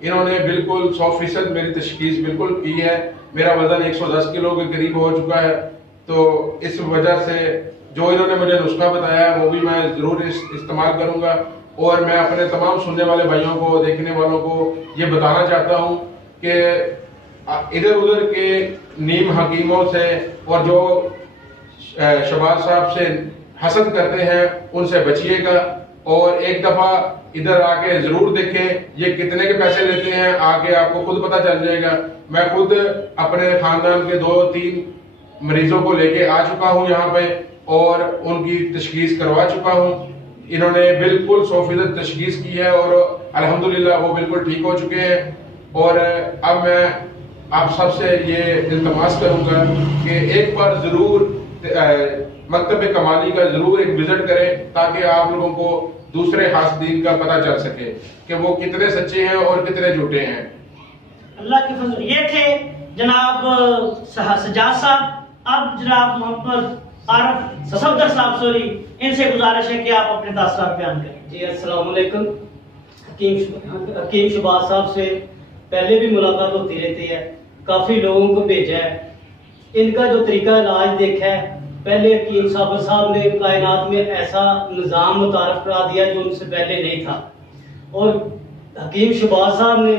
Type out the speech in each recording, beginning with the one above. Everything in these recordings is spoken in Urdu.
انہوں نے بالکل 100% میری تشخیص بالکل کی ہے. میرا وزن 110 کلو کے قریب ہو چکا ہے. تو اس وجہ سے جو انہوں نے مجھے نسخہ بتایا ہے وہ بھی میں ضرور استعمال کروں گا. اور میں اپنے تمام سننے والے بھائیوں کو، دیکھنے والوں کو یہ بتانا چاہتا ہوں کہ ادھر ادھر کے نیم حکیموں سے اور جو شہباز صاحب سے حسد کرتے ہیں ان سے بچیے گا. اور ایک دفعہ ادھر آ کے ضرور دیکھیں یہ کتنے کے پیسے لیتے ہیں. آگے آپ کو خود پتہ چل جائے گا. میں خود اپنے خاندان کے 2-3 مریضوں کو لے کے آ چکا ہوں یہاں پہ اور ان کی تشخیص کروا چکا ہوں. انہوں نے بالکل 100% تشخیص کی ہے اور الحمدللہ وہ بالکل ٹھیک ہو چکے ہیں. اور اب میں آپ سب سے یہ التماس کروں گا کہ ایک بار ضرور مکتب کمالی کا ضرور ایک وزٹ کریں تاکہ آپ لوگوں کو دوسرے حاسدین کا پتہ چل سکے کہ وہ کتنے سچے ہیں اور کتنے جھوٹے ہیں. اللہ کے فضل. یہ تھے جناب سجاد صاحب. اب جناب محمد عارف صفدر صاحب ان سے گزارش ہے کہ آپ اپنے تاثرات بیان کریں. جی السلام علیکم. حکیم شہباز صاحب سے پہلے بھی ملاقات ہوتی رہتی ہے، کافی لوگوں کو بھیجا ہے. ان کا جو طریقہ علاج دیکھا ہے، پہلے حکیم صاحب نے کائنات میں ایسا نظام متعارف کرا دیا جو ان سے پہلے نہیں تھا. اور حکیم شہباز صاحب نے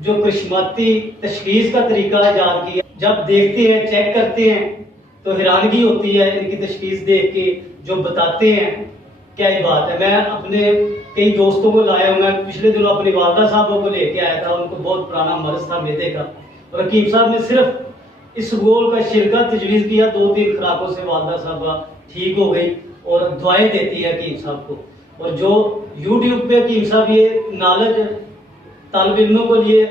جو کرشماتی تشخیص کا طریقہ ایجاد کیا، جب دیکھتے ہیں، چیک کرتے ہیں تو حیرانگی ہوتی ہے ان کی تشخیص دیکھ کے. جو بتاتے ہیں کیا ہی بات ہے. میں اپنے کئی دوستوں کو لایا ہوں. میں پچھلے دنوں اپنی والدہ صاحبوں کو لے کے آیا تھا. ان کو بہت پرانا مرض تھا میدے کا، اور حکیم صاحب نے صرف اس گول کا شرکہ تجویز کیا. 2-3 خوراکوں سے والدہ صاحبہ ٹھیک ہو گئی اور دعائیں دیتی ہے حکیم صاحب کو. اور جو یوٹیوب پہ حکیم صاحب یہ نالج طالب علموں کو لیے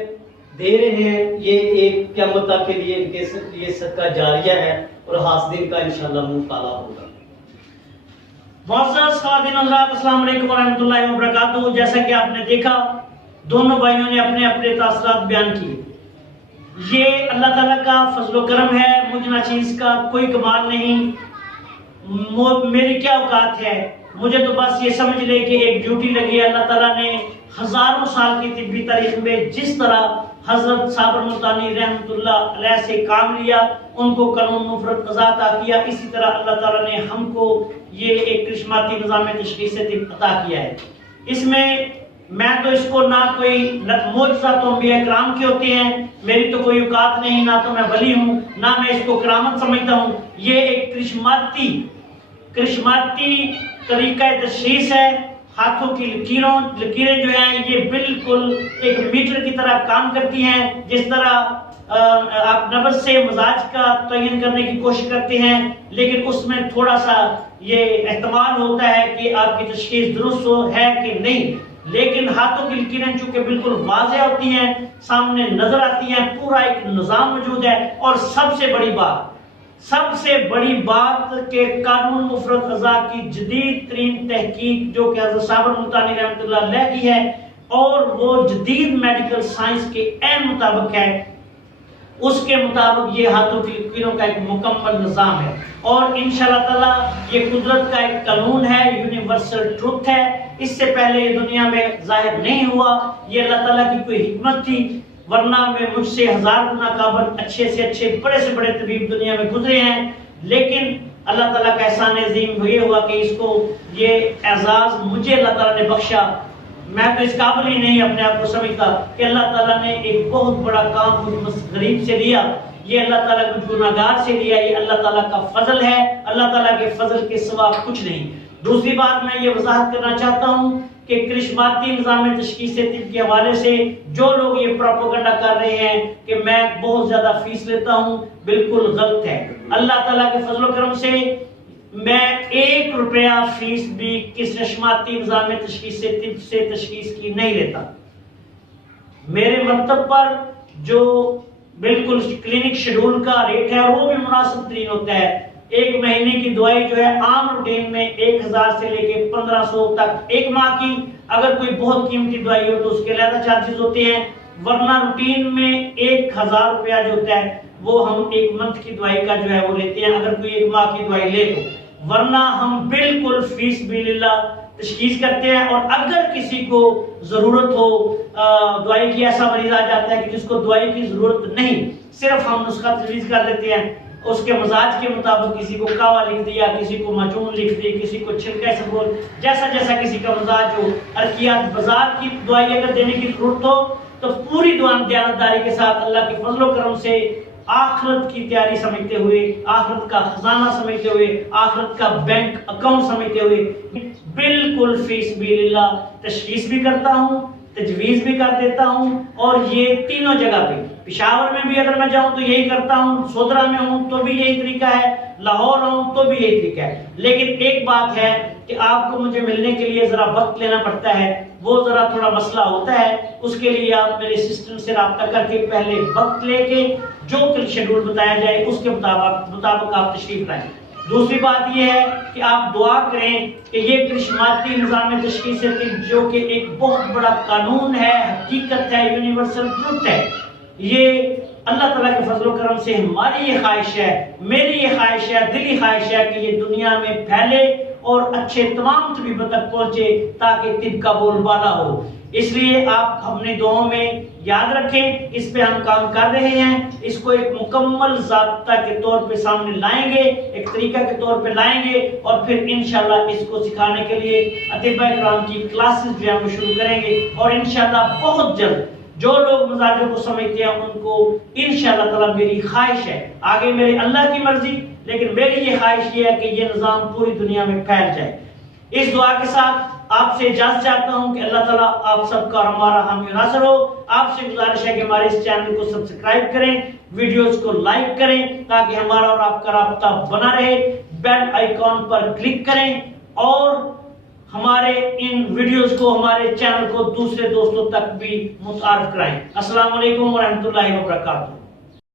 دے رہے ہیں، یہ ایک قیامت تک کے لیے ان کے لیے صدقہ جاریہ ہے اور حاسدین کا انشاءاللہ منہ کالا ہوگا. معزز خواتین حضرات، السلام علیکم ورحمۃ اللہ وبرکاتہ. جیسا کہ آپ نے دیکھا دونوں بھائیوں نے اپنے اپنے تاثرات بیان کیے. یہ اللہ تعالیٰ کا فضل و کرم ہے. مجھ ناچیز کا کوئی کمال نہیں. میری کیا اوقات ہے. مجھے تو بس یہ سمجھ لے کہ ایک ڈیوٹی لگی ہے. اللہ تعالیٰ نے ہزاروں سال کی طبی تاریخ میں جس طرح حضرت صابر ملتانی رحمۃ اللہ علیہ سے کام لیا، ان کو قانون مفرد قضا عطا کیا، اسی طرح اللہ تعالیٰ نے ہم کو یہ ایک کرشماتی نظام تشخیص طب عطا کیا ہے. اس میں تو اس کو نہ کوئی معجزہ تو انبیاء کرام کے ہوتے ہیں، میری تو کوئی اوقات نہیں، نہ تو میں ولی ہوں، نہ میں اس کو کرامت سمجھتا ہوں. یہ ایک کرشماتی طریقہ تشخیص ہے. ہاتھوں کی لکیریں جو ہیں یہ بالکل ایک میٹر کی طرح کام کرتی ہیں. جس طرح آپ نبض سے مزاج کا تعین کرنے کی کوشش کرتے ہیں، لیکن اس میں تھوڑا سا یہ احتمال ہوتا ہے کہ آپ کی تشخیص درست ہے کہ نہیں. لیکن ہاتھوں کی لکیریں چونکہ بالکل واضح ہوتی ہیں، سامنے نظر آتی ہیں، پورا ایک نظام موجود ہے. اور سب سے بڑی بات کہ قانون مفرد قضا کی جدید ترین تحقیق جو کہ حضرت صابر ملتانی رحمۃ اللہ علیہ کی ہے، اور وہ جدید میڈیکل سائنس کے عین مطابق ہے. اس کے مطابق یہ ہاتھوں کی لکیروں کا ایک مکمل نظام ہے. اور انشاءاللہ تعالی یہ قدرت کا ایک قانون ہے، یونیورسل ٹروتھ ہے. اس سے پہلے یہ دنیا میں ظاہر نہیں ہوا. یہ اللہ تعالیٰ کی کوئی حکمت تھی، ورنہ میں مجھ سے 1000 گنا قابل اچھے سے اچھے بڑے سے بڑے طبیب دنیا میں گزرے ہیں. لیکن اللہ تعالیٰ کا احسان عظیم یہ ہوا کہ اس کو یہ اعزاز مجھے اللہ تعالیٰ نے بخشا. میں تو اس قابل ہی نہیں اپنے آپ کو سمجھتا کہ اللہ تعالیٰ نے ایک بہت بڑا کام مجھ غریب سے لیا. یہ اللہ تعالیٰ کو گناہگار سے لیا. یہ اللہ تعالیٰ کا فضل ہے. اللہ تعالیٰ کے فضل کے سوا کچھ نہیں. دوسری بات میں یہ وضاحت کرنا چاہتا ہوں کہ کرشماتی نظام تشخیص طب کے حوالے سے جو لوگ یہ پروپیگنڈا کر رہے ہیں کہ میں بہت زیادہ فیس لیتا ہوں، بالکل غلط ہے. اللہ تعالیٰ کے فضل و کرم سے میں 1 روپیہ فیس بھی کس کرشماتی نظام تشخیص طب سے تشخیص کی نہیں لیتا. میرے مکتب پر جو بالکل کلینک شیڈول کا ریٹ ہے وہ بھی مناسب ترین ہوتا ہے. 1 مہینے کی دوائی جو ہے عام روٹین میں 1000 سے لے کے 1500 تک. 1 ماہ کی اگر کوئی بہت قیمتی دوائی ہو تو اس کے علیحدہ چارجز ہوتے ہیں، ورنہ روٹین میں 1000 روپیہ جو ہوتا ہے وہ ہم 1 منتھ کی دوائی کا جو ہے وہ لیتے ہیں اگر کوئی 1 ماہ کی دوائی لے تو. ورنہ ہم بالکل فیس بھی للہ تشخیص کرتے ہیں، اور اگر کسی کو ضرورت ہو دوائی کی، ایسا مریض آ جاتا ہے کہ جس کو دوائی کی ضرورت نہیں، صرف ہم نسخہ تجویز کر دیتے ہیں، اس کے مزاج کے مطابق کسی کو کہوا لکھ دیا، کسی کو معجون لکھ دی، کسی کو چھلکا سبول، جیسا جیسا کسی کا مزاج ہو، ارکیات بازار کی دوائی اگر دینے کی ضرورت ہو تو پوری دیانتداری کے ساتھ اللہ کے فضل و کرم سے آخرت کی تیاری سمجھتے ہوئے، آخرت کا خزانہ سمجھتے ہوئے، آخرت کا بینک اکاؤنٹ سمجھتے ہوئے بالکل فی سبیل اللہ تشخیص بھی کرتا ہوں، تجویز بھی کر دیتا ہوں، اور یہ تینوں جگہ پہ، پشاور میں بھی اگر میں جاؤں تو یہی کرتا ہوں، سودرا میں ہوں تو بھی یہی طریقہ ہے، لاہور ہوں تو بھی یہی طریقہ ہے۔ لیکن ایک بات ہے کہ آپ کو مجھے ملنے کے لیے ذرا وقت لینا پڑتا ہے، وہ ذرا تھوڑا مسئلہ ہوتا ہے، اس کے لیے آپ میرے اسسٹنٹ سے رابطہ کر کے پہلے وقت لے کے جو شیڈول بتایا جائے اس کے مطابق آپ تشریف لائیں۔ دوسری بات یہ ہے کہ آپ دعا کریں کہ یہ کرشماتی نظام تشخیص طب جو کہ ایک بہت بڑا قانون ہے، حقیقت ہے، یونیورسل ٹروتھ ہے، یہ اللہ تعالیٰ کے فضل و کرم سے ہماری یہ خواہش ہے، میری یہ خواہش ہے، دلی خواہش ہے کہ یہ دنیا میں پھیلے اور اچھے تمام طبیبوں تک پہنچے تاکہ طب کا بول بالا ہو۔ اس لیے آپ اپنی دعاؤں میں یاد رکھیں، اس پہ ہم کام کر رہے ہیں، اس کو ایک مکمل ضابطہ کے طور پہ سامنے لائیں گے، ایک طریقہ کے طور پہ لائیں گے، اور پھر انشاءاللہ اس کو سکھانے کے لیے اطباء کرام کی کلاسز جو ہم شروع کریں گے، اور انشاءاللہ بہت جلد جو لوگ مزاجوں کو سمجھتے ہیں ان کو انشاءاللہ تعالیٰ میری خواہش ہے، آگے میرے اللہ کی مرضی، لیکن میری یہ خواہش یہ ہے کہ یہ نظام پوری دنیا میں پھیل جائے۔ اس دعا کے ساتھ آپ سے اجازت چاہتا ہوں کہ اللہ تعالیٰ آپ سب کا ہمارا حامی و ناصر ہو۔ آپ سے گزارش ہے کہ ہمارے اس چینل کو سبسکرائب کریں، ویڈیوز کو لائک کریں تاکہ ہمارا اور آپ کا رابطہ بنا رہے، بیل آئیکن پر کلک کریں، اور ہمارے ان ویڈیوز کو، ہمارے چینل کو دوسرے دوستوں تک بھی متعارف کرائیں۔ السلام علیکم ورحمۃ اللہ وبرکاتہ۔